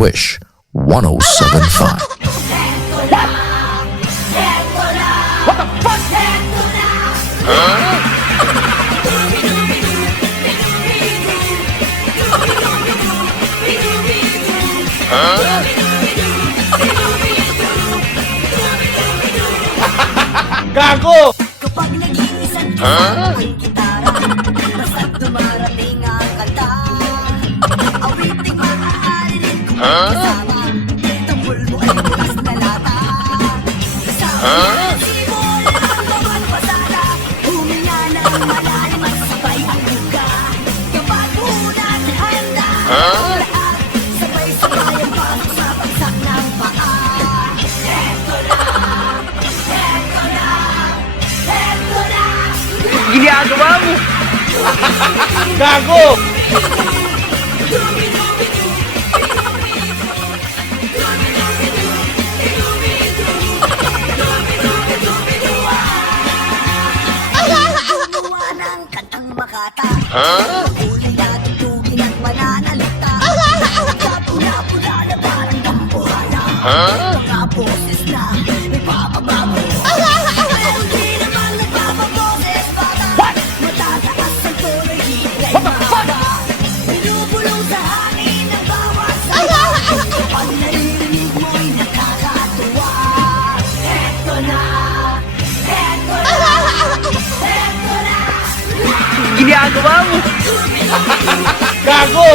Wish 1075. Gago! Kapag naging isang kasama ang gitara, basta't dumarating ang kanta, awiting maaari rin kung may kasama, tambol mo ay bukas na lata. Sa sibol ang bawat pasada, huminga ng malalim at sabay ang luga. Kapag unang handa, lahat sabay-sabay ang pasok sa bagsak ng paa. Ginagawa mo! Gago! Gumawa ng kantang makata, kulay na tutugin at mananalita. Kapula-pula na parang dambuhala, mga boses na ipapababo. Pero di naman nagpapaboses, bata. Matataas ang tuloy, higay mata. Binubulong sa hangin ang bawat salita. Kapag naririnig mo'y nakakatuwa. Eto na, eto na, eto na. Ginagawa mo! Gago!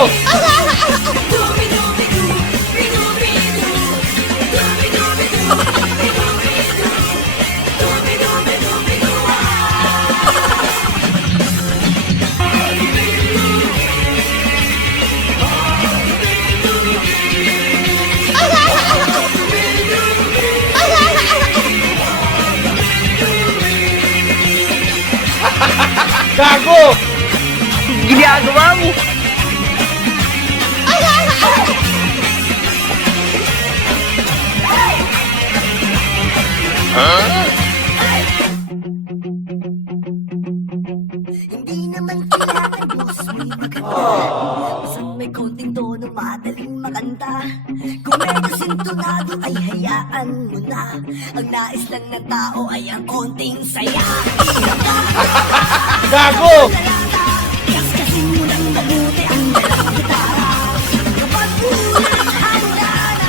Gago! Ginagawa mo! Hindi naman kailangan blues may maganda. Basta may konting tono, madaling makanta. Kung medyo sintonado ay hayaan mo na. Ang nais lang ng tao ay ang konting saya. Gago! Kaskasin mo ng mabuti ang dalang gitara. Kapag unang handa na,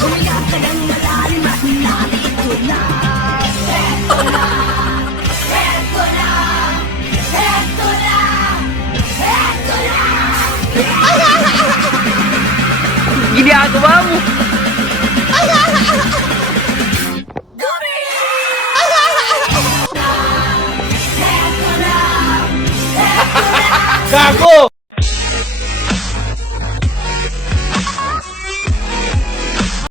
huminga ka ng malalim at narito na. Eto na, eto na, eto na, eto na. Ginagawa mo! Gago!